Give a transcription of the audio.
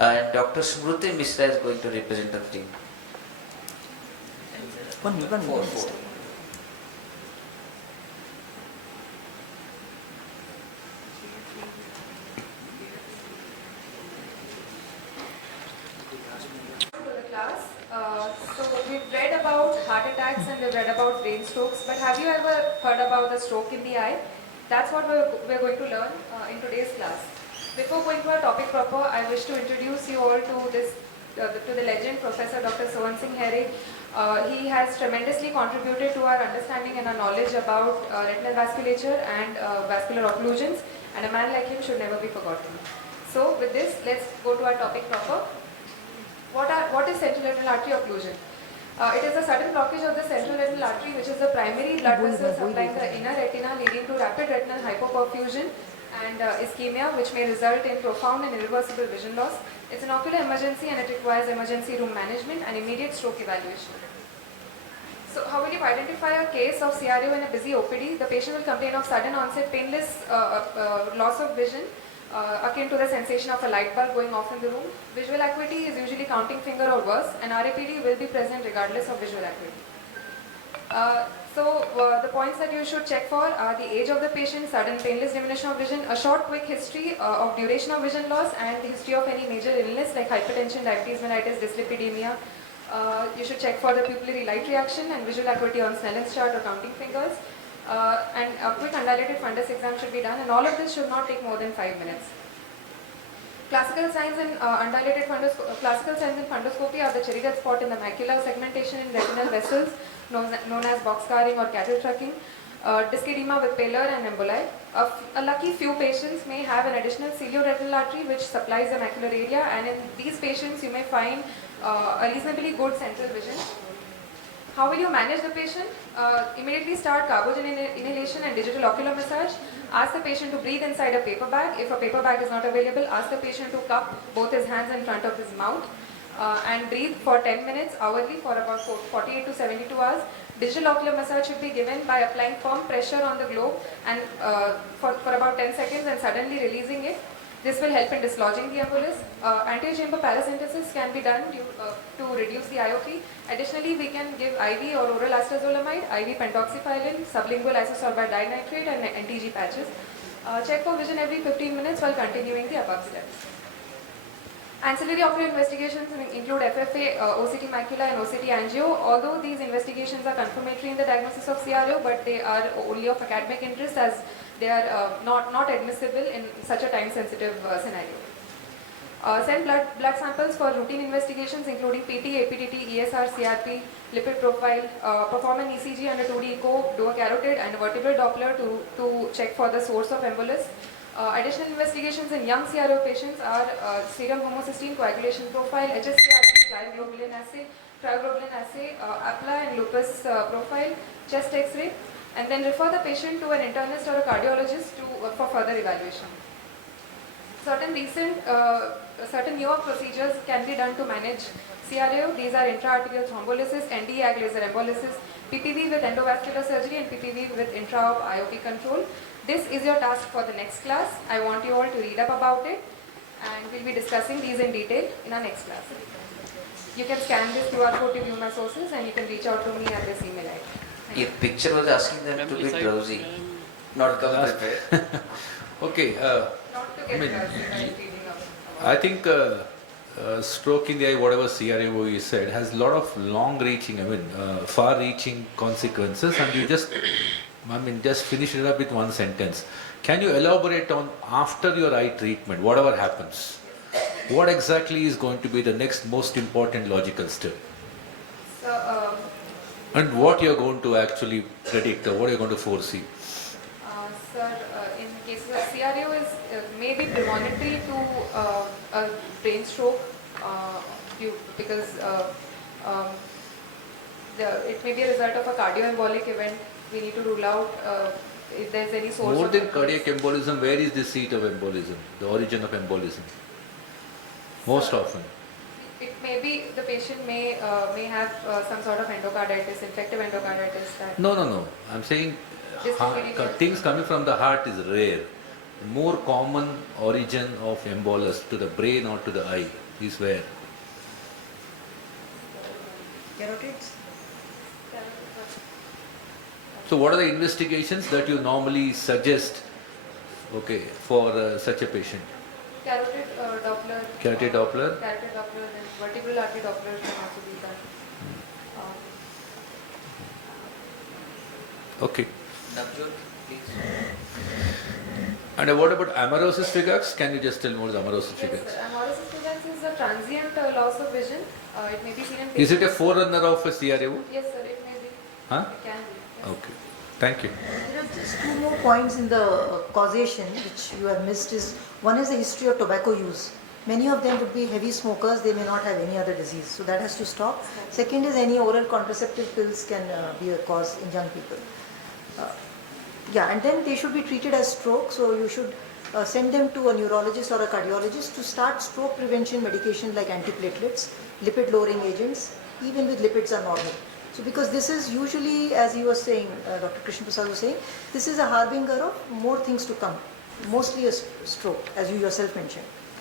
And Dr. Smruti Mishra is going to represent the team. One minute. Four. To the class. So we've read about heart attacks and we've read about brain strokes, but have you ever heard about the stroke in the eye? That's what we're going to learn in today's class. Before going to our topic proper, I wish to introduce you all to the legend, Professor Dr. Sohan Singh Here. He has tremendously contributed to our understanding and our knowledge about retinal vasculature and vascular occlusions, and a man like him should never be forgotten. So with this, let's go to our topic proper. What is central retinal artery occlusion? It is a sudden blockage of the central retinal artery, which is the primary blood vessel supplying the inner retina, leading to rapid retinal hypoperfusion and ischemia, which may result in profound and irreversible vision loss. It's an ocular emergency and it requires emergency room management and immediate stroke evaluation. So how will you identify a case of CRO in a busy OPD? The patient will complain of sudden onset painless loss of vision, akin to the sensation of a light bulb going off in the room. Visual acuity is usually counting finger or worse, and RAPD will be present regardless of visual acuity. The points that you should check for are the age of the patient, sudden painless diminution of vision, a short quick history of duration of vision loss, and the history of any major illness like hypertension, diabetes mellitus, dyslipidemia. You should check for the pupillary light reaction and visual acuity on Snellen's chart or counting fingers. And a quick undilated fundus exam should be done, and all of this should not take more than 5 minutes. Classical signs in fundoscopy are the cherry red spot in the macula, segmentation in retinal vessels known as box scarring or cattle trucking, dyschedema with pallor and emboli. A lucky few patients may have an additional cilioretinal artery which supplies the macular area, and in these patients you may find a reasonably good central vision. How will you manage the patient? Immediately start carbogen inhalation and digital ocular massage. Ask the patient to breathe inside a paper bag. If a paper bag is not available, ask the patient to cup both his hands in front of his mouth and breathe for 10 minutes hourly for about 48 to 72 hours. Digital ocular massage should be given by applying firm pressure on the globe and for about 10 seconds and suddenly releasing it. This will help in dislodging the embolus. Anterior chamber paracentesis can be done to reduce the IOP. Additionally, we can give IV or oral acetazolamide, IV pentoxifylline, sublingual isosorbide dinitrate and NTG patches. Check for vision every 15 minutes while continuing the above steps. Ancillary ocular investigations include FFA, OCT macula and OCT angio. Although these investigations are confirmatory in the diagnosis of CRO, but they are only of academic interest as they are not admissible in such a time-sensitive scenario. Send blood samples for routine investigations including PT, APDT, ESR, CRP, lipid profile, perform an ECG and a 2D echo, do a carotid and a vertebral Doppler to check for the source of embolus. Additional investigations in young CRO patients are serum homocysteine coagulation profile, HSCRP, cryoglobulin assay, APLA and lupus profile, chest X-ray, and then refer the patient to an internist or a cardiologist for further evaluation. Certain newer procedures can be done to manage CRO. These are intraarterial thrombolysis, NDE laser embolysis, PPV with endovascular surgery and PPV with intra-op IOP control. This is your task for the next class. I want you all to read up about it, and we'll be discussing these in detail in our next class. You can scan this QR code to view my sources, and you can reach out to me at this email ID. If picture was asking them to be drowsy, not come prepared. Okay. Not to get drowsy by reading up. I think stroke in the eye, whatever CRO you said, has a lot of long-reaching, far-reaching consequences, and you just finish it up with one sentence. Can you elaborate on after your eye treatment, whatever happens, what exactly is going to be the next most important logical step? So, And what you're going to actually predict, or what you're going to foresee? Sir, in cases of CRO is may be premonitory to a brain stroke because it may be a result of a cardioembolic event. We need to rule out if there's any source. More of than cardiac embolism, where is the seat of embolism, the origin of embolism? Most often. It may be the patient may have some sort of endocarditis, infective endocarditis. No. I'm saying Dyslipidemia. things coming from the heart is rare. more common origin of embolus to the brain or to the eye is where? Carotids? So what are the investigations that you normally suggest, okay, for such a patient? Carotid Doppler. Carotid Doppler? Carotid Doppler and vertebral artery Doppler can also be done. Okay. Navjot, please. And what about amaurosis trigax? Can you just tell more the amaurosis Yes, trigax? sir. Amaurosis trigax is a transient loss of vision. It may be seen in patients. Is it a forerunner of a CRAO? Yes, sir. It may be. Huh? It can be. Yes. Okay. Thank you. There are just two more points in the causation which you have missed. Is one is the history of tobacco use. Many of them would be heavy smokers, they may not have any other disease, so that has to stop. Second is any oral contraceptive pills can be a cause in young people. And then they should be treated as stroke, so you should send them to a neurologist or a cardiologist to start stroke prevention medication like antiplatelets, lipid lowering agents, even with lipids are normal. So because this is usually, as you were saying, Dr. Krishna Prasad was saying, this is a harbinger of more things to come, mostly a stroke, as you yourself mentioned.